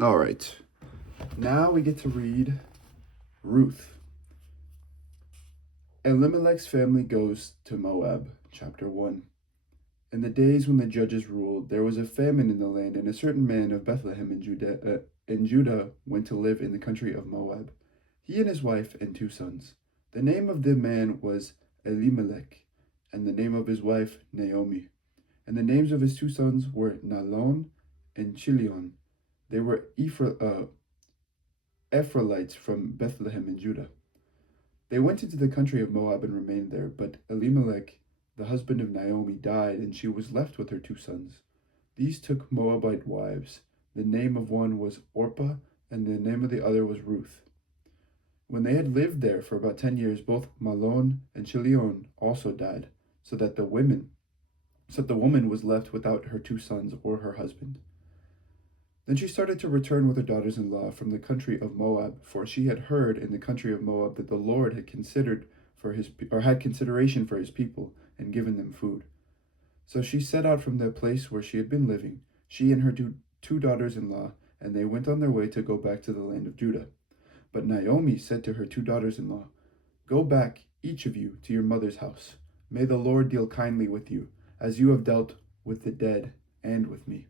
All right. Now we get to read Ruth. Elimelech's family goes to Moab, chapter 1. In the days when the judges ruled, there was a famine in the land, and a certain man of Bethlehem in Judah went to live in the country of Moab, he and his wife and 2 sons. The name of the man was Elimelech, and the name of his wife Naomi. And the names of his 2 sons were Nalon and Chilion. They were Ephraimites from Bethlehem in Judah. They went into the country of Moab and remained there, but Elimelech, the husband of Naomi, died, and she was left with her 2 sons. These took Moabite wives. The name of one was Orpah, and the name of the other was Ruth. When they had lived there for about 10 years, both Malon and Chilion also died, so that the woman was left without her 2 sons or her husband. Then she started to return with her daughters-in-law from the country of Moab, for she had heard in the country of Moab that the Lord had had consideration for his people and given them food. So she set out from the place where she had been living, she and her two daughters-in-law, and they went on their way to go back to the land of Judah. But Naomi said to her 2 daughters-in-law, "Go back, each of you, to your mother's house. May the Lord deal kindly with you, as you have dealt with the dead and with me.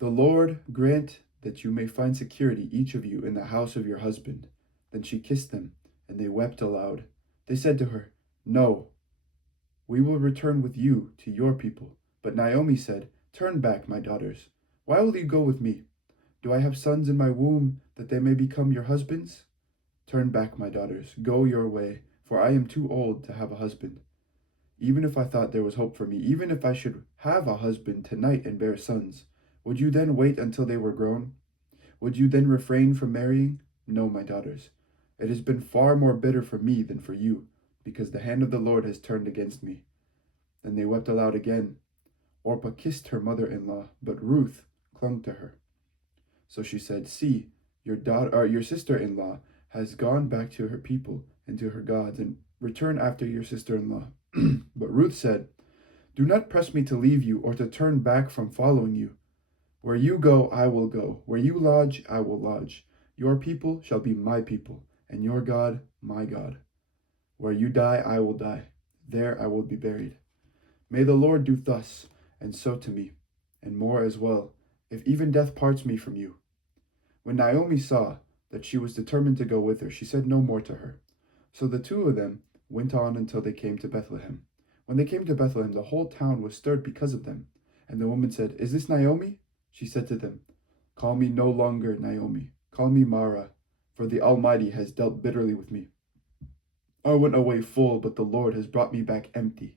The Lord grant that you may find security, each of you, in the house of your husband." Then she kissed them, and they wept aloud. They said to her, "No, we will return with you to your people." But Naomi said, "Turn back, my daughters. Why will you go with me? Do I have sons in my womb that they may become your husbands? Turn back, my daughters. Go your way, for I am too old to have a husband. Even if I thought there was hope for me, even if I should have a husband tonight and bear sons, would you then wait until they were grown? Would you then refrain from marrying? No, my daughters. It has been far more bitter for me than for you, because the hand of the Lord has turned against me." Then they wept aloud again. Orpah kissed her mother-in-law, but Ruth clung to her. So she said, "See, your sister-in-law has gone back to her people and to her gods, and return after your sister-in-law." But Ruth said, "Do not press me to leave you or to turn back from following you. Where you go, I will go. Where you lodge, I will lodge. Your people shall be my people, and your God, my God. Where you die, I will die. There I will be buried. May the Lord do thus, and so to me, and more as well, if even death parts me from you." When Naomi saw that she was determined to go with her, she said no more to her. So the 2 of them went on until they came to Bethlehem. When they came to Bethlehem, the whole town was stirred because of them. And the woman said, "Is this Naomi?" She said to them, "Call me no longer Naomi. Call me Mara, for the Almighty has dealt bitterly with me. I went away full, but the Lord has brought me back empty.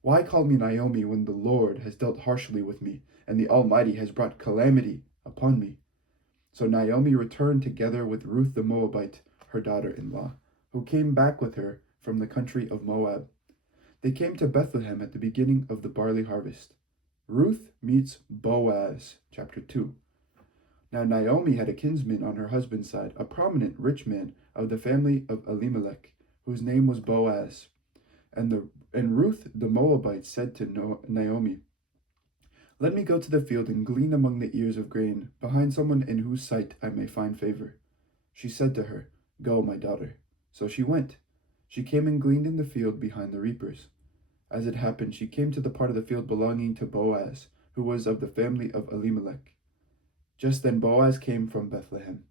Why call me Naomi when the Lord has dealt harshly with me, and the Almighty has brought calamity upon me?" So Naomi returned together with Ruth the Moabite, her daughter-in-law, who came back with her from the country of Moab. They came to Bethlehem at the beginning of the barley harvest. Ruth meets Boaz, chapter 2. Now Naomi had a kinsman on her husband's side, a prominent rich man of the family of Elimelech, whose name was Boaz. And Ruth the Moabite said to Naomi, "Let me go to the field and glean among the ears of grain, behind someone in whose sight I may find favor." She said to her, "Go, my daughter." So she went. She came and gleaned in the field behind the reapers. As it happened, she came to the part of the field belonging to Boaz, who was of the family of Elimelech. Just then Boaz came from Bethlehem.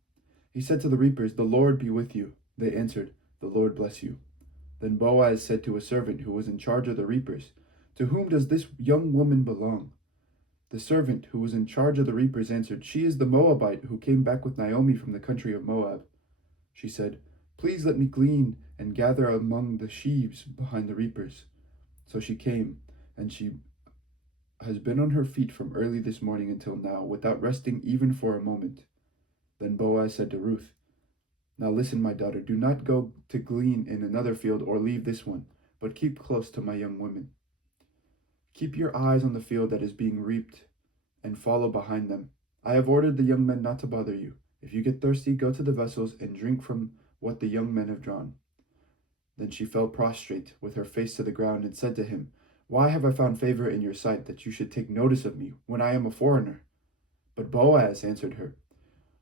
He said to the reapers, "The Lord be with you." They answered, "The Lord bless you." Then Boaz said to a servant who was in charge of the reapers, "To whom does this young woman belong?" The servant who was in charge of the reapers answered, "She is the Moabite who came back with Naomi from the country of Moab." She said, "Please let me glean and gather among the sheaves behind the reapers." So she came, and she has been on her feet from early this morning until now, without resting even for a moment. Then Boaz said to Ruth, "Now listen, my daughter, do not go to glean in another field or leave this one, but keep close to my young women. Keep your eyes on the field that is being reaped, and follow behind them. I have ordered the young men not to bother you. If you get thirsty, go to the vessels and drink from what the young men have drawn." Then she fell prostrate, with her face to the ground, and said to him, "Why have I found favor in your sight, that you should take notice of me, when I am a foreigner?" But Boaz answered her,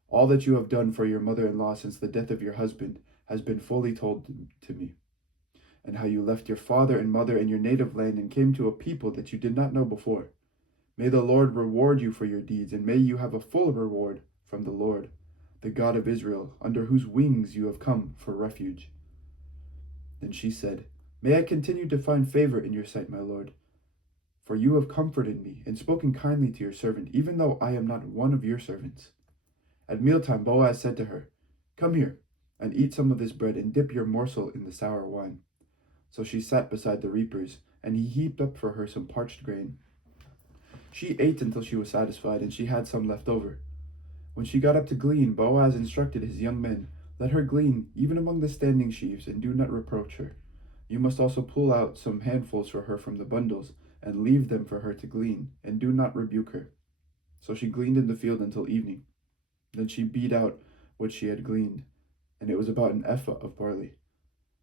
"All that you have done for your mother-in-law since the death of your husband has been fully told to me, and how you left your father and mother and your native land and came to a people that you did not know before. May the Lord reward you for your deeds, and may you have a full reward from the Lord, the God of Israel, under whose wings you have come for refuge." Then she said, "May I continue to find favor in your sight, my lord, for you have comforted me and spoken kindly to your servant, even though I am not one of your servants." At mealtime Boaz said to her, "Come here, and eat some of this bread, and dip your morsel in the sour wine." So she sat beside the reapers, and he heaped up for her some parched grain. She ate until she was satisfied, and she had some left over. When she got up to glean, Boaz instructed his young men, "Let her glean even among the standing sheaves, and do not reproach her. You must also pull out some handfuls for her from the bundles, and leave them for her to glean, and do not rebuke her." So she gleaned in the field until evening. Then she beat out what she had gleaned, and it was about an ephah of barley.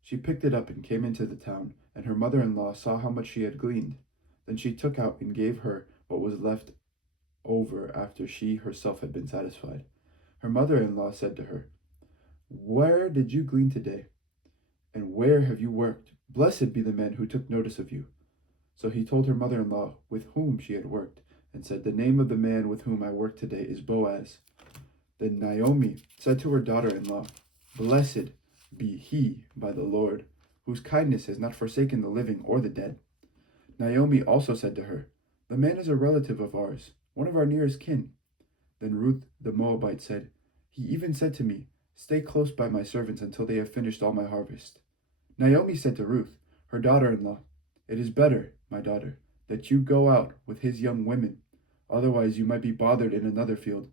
She picked it up and came into the town, and her mother-in-law saw how much she had gleaned. Then she took out and gave her what was left over after she herself had been satisfied. Her mother-in-law said to her, "Where did you glean today? And where have you worked? Blessed be the man who took notice of you." So he told her mother-in-law with whom she had worked, and said, "The name of the man with whom I work today is Boaz." Then Naomi said to her daughter-in-law, "Blessed be he by the Lord, whose kindness has not forsaken the living or the dead." Naomi also said to her, "The man is a relative of ours, one of our nearest kin." Then Ruth the Moabite said, "He even said to me, 'Stay close by my servants until they have finished all my harvest.'" Naomi said to Ruth, her daughter-in-law, "It is better, my daughter, that you go out with his young women, otherwise you might be bothered in another field."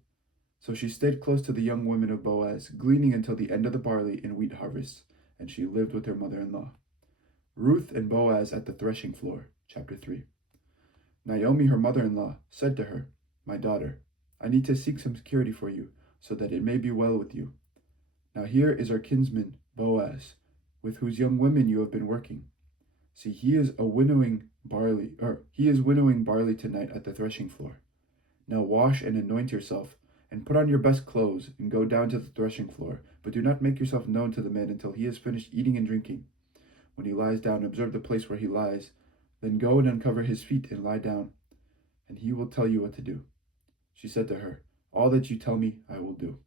So she stayed close to the young women of Boaz, gleaning until the end of the barley and wheat harvests, and she lived with her mother-in-law. Ruth and Boaz at the threshing floor, chapter 3. Naomi, her mother-in-law, said to her, "My daughter, I need to seek some security for you, so that it may be well with you. Now here is our kinsman, Boaz, with whose young women you have been working. See, he is winnowing barley tonight at the threshing floor. Now wash and anoint yourself, and put on your best clothes, and go down to the threshing floor, but do not make yourself known to the man until he has finished eating and drinking. When he lies down, observe the place where he lies, then go and uncover his feet and lie down, and he will tell you what to do." She said to her, "All that you tell me, I will do."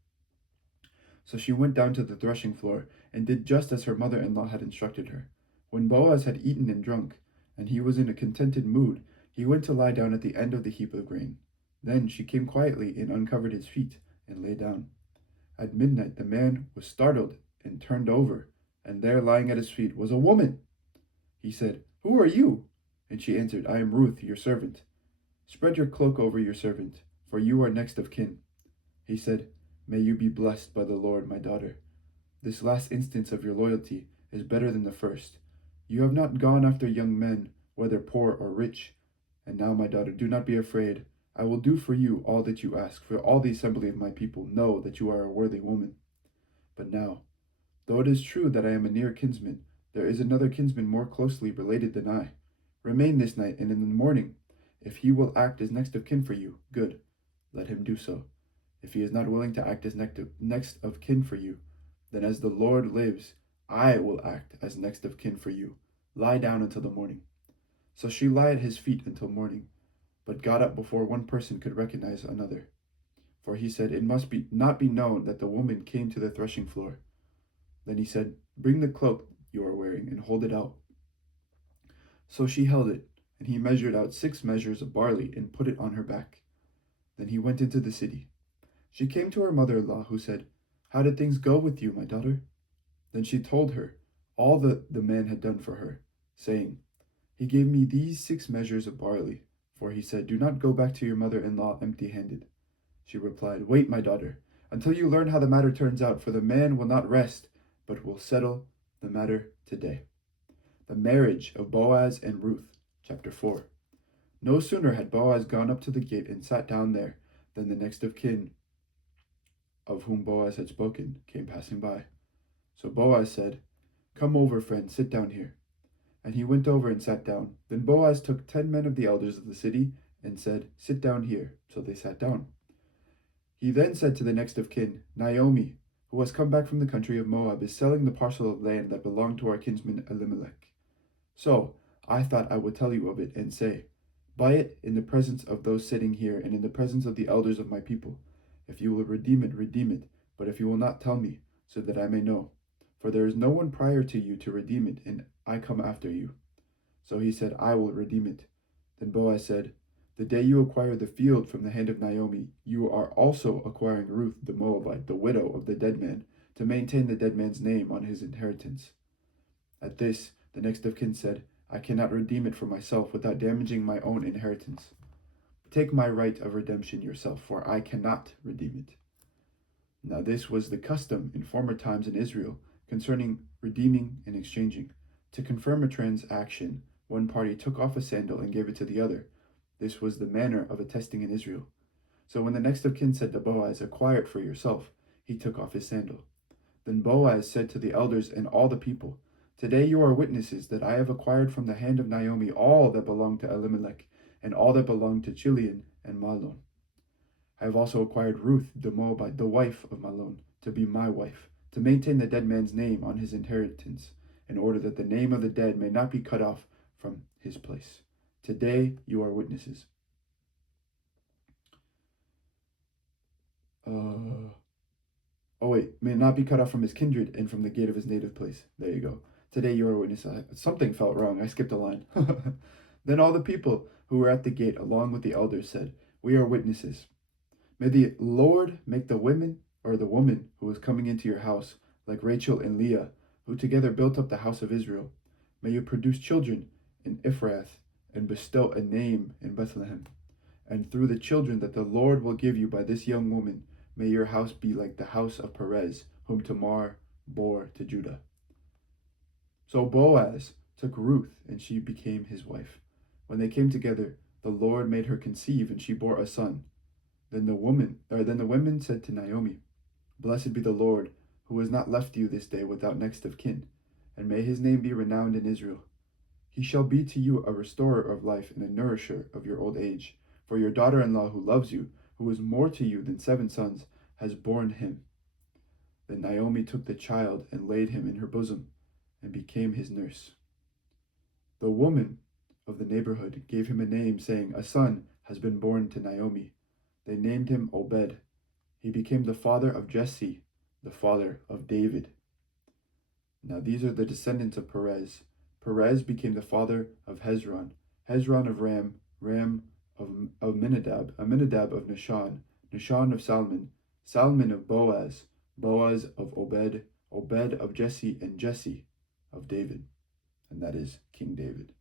So she went down to the threshing floor, and did just as her mother-in-law had instructed her. When Boaz had eaten and drunk, and he was in a contented mood, he went to lie down at the end of the heap of grain. Then she came quietly and uncovered his feet, and lay down. At midnight the man was startled and turned over, and there lying at his feet was a woman. He said, "Who are you?" And she answered, "I am Ruth, your servant. Spread your cloak over your servant, for you are next of kin." He said, "May you be blessed by the Lord, my daughter. This last instance of your loyalty is better than the first. You have not gone after young men, whether poor or rich. And now, my daughter, do not be afraid. I will do for you all that you ask, for all the assembly of my people know that you are a worthy woman. But now, though it is true that I am a near kinsman, there is another kinsman more closely related than I. Remain this night, and in the morning, if he will act as next of kin for you, good, let him do so. If he is not willing to act as next of kin for you, then as the Lord lives, I will act as next of kin for you. Lie down until the morning." So she lay at his feet until morning, but got up before one person could recognize another. For he said, "It must not be known that the woman came to the threshing floor." Then he said, "Bring the cloak you are wearing and hold it out." So she held it, and he measured out 6 measures of barley and put it on her back. Then he went into the city. She came to her mother-in-law, who said, "How did things go with you, my daughter?" Then she told her all that the man had done for her, saying, "He gave me these 6 measures of barley, for he said, 'Do not go back to your mother-in-law empty-handed.'" She replied, "Wait, my daughter, until you learn how the matter turns out, for the man will not rest, but will settle the matter today." The marriage of Boaz and Ruth, chapter 4. No sooner had Boaz gone up to the gate and sat down there than the next of kin of whom Boaz had spoken came passing by. So Boaz said, "Come over, friend, sit down here." And he went over and sat down. Then Boaz took 10 men of the elders of the city and said, "Sit down here." So they sat down. He then said to the next of kin, Naomi, who has come back from the country of Moab, is selling the parcel of land that belonged to our kinsman Elimelech. So I thought I would tell you of it and say, buy it in the presence of those sitting here and in the presence of the elders of my people. If you will redeem it, redeem it, but if you will not, tell me, so that I may know. For there is no one prior to you to redeem it, and I come after you. So he said, I will redeem it. Then Boaz said, the day you acquire the field from the hand of Naomi, you are also acquiring Ruth the Moabite, the widow of the dead man, to maintain the dead man's name on his inheritance. At this, the next of kin said, I cannot redeem it for myself without damaging my own inheritance. Take my right of redemption yourself, for I cannot redeem it. Now this was the custom in former times in Israel concerning redeeming and exchanging. To confirm a transaction, one party took off a sandal and gave it to the other. This was the manner of attesting in Israel. So when the next of kin said to Boaz, acquire it for yourself, he took off his sandal. Then Boaz said to the elders and all the people, today you are witnesses that I have acquired from the hand of Naomi all that belonged to Elimelech, and all that belonged to Chilion and Mahlon. I have also acquired Ruth the Moabite, the wife of Mahlon, to be my wife, to maintain the dead man's name on his inheritance, in order that the name of the dead may not be cut off from his place. Today you are witnesses. May not be cut off from his kindred and from the gate of his native place. There you go. Today you are witnesses. Something felt wrong. I skipped a line. Then all the people who were at the gate, along with the elders, said, we are witnesses. May the Lord make the woman who is coming into your house, like Rachel and Leah, who together built up the house of Israel. May you produce children in Ephrath, and bestow a name in Bethlehem. And through the children that the Lord will give you by this young woman, may your house be like the house of Perez, whom Tamar bore to Judah. So Boaz took Ruth, and she became his wife. When they came together, the Lord made her conceive, and she bore a son. Then the women said to Naomi, blessed be the Lord, who has not left you this day without next of kin, and may his name be renowned in Israel. He shall be to you a restorer of life and a nourisher of your old age. For your daughter-in-law who loves you, who is more to you than 7 sons, has borne him. Then Naomi took the child and laid him in her bosom, and became his nurse. The woman of the neighborhood gave him a name, saying, a son has been born to Naomi. They named him Obed. He became the father of Jesse, the father of David. Now these are the descendants of Perez. Perez became the father of Hezron, Hezron of Ram, Ram of Aminadab, Aminadab of Nahshon, Nahshon of Salmon, Salmon of Boaz, Boaz of Obed, Obed of Jesse, and Jesse of David. And that is King David.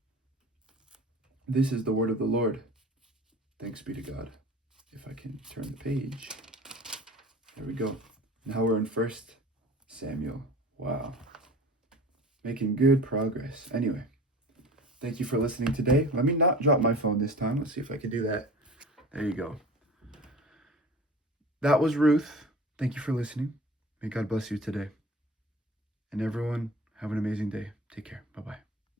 This is the word of the Lord. Thanks be to God. If I can turn the page. There we go. Now we're in 1 Samuel. Wow. Making good progress. Anyway, thank you for listening today. Let me not drop my phone this time. Let's see if I can do that. There you go. That was Ruth. Thank you for listening. May God bless you today. And everyone, have an amazing day. Take care. Bye-bye.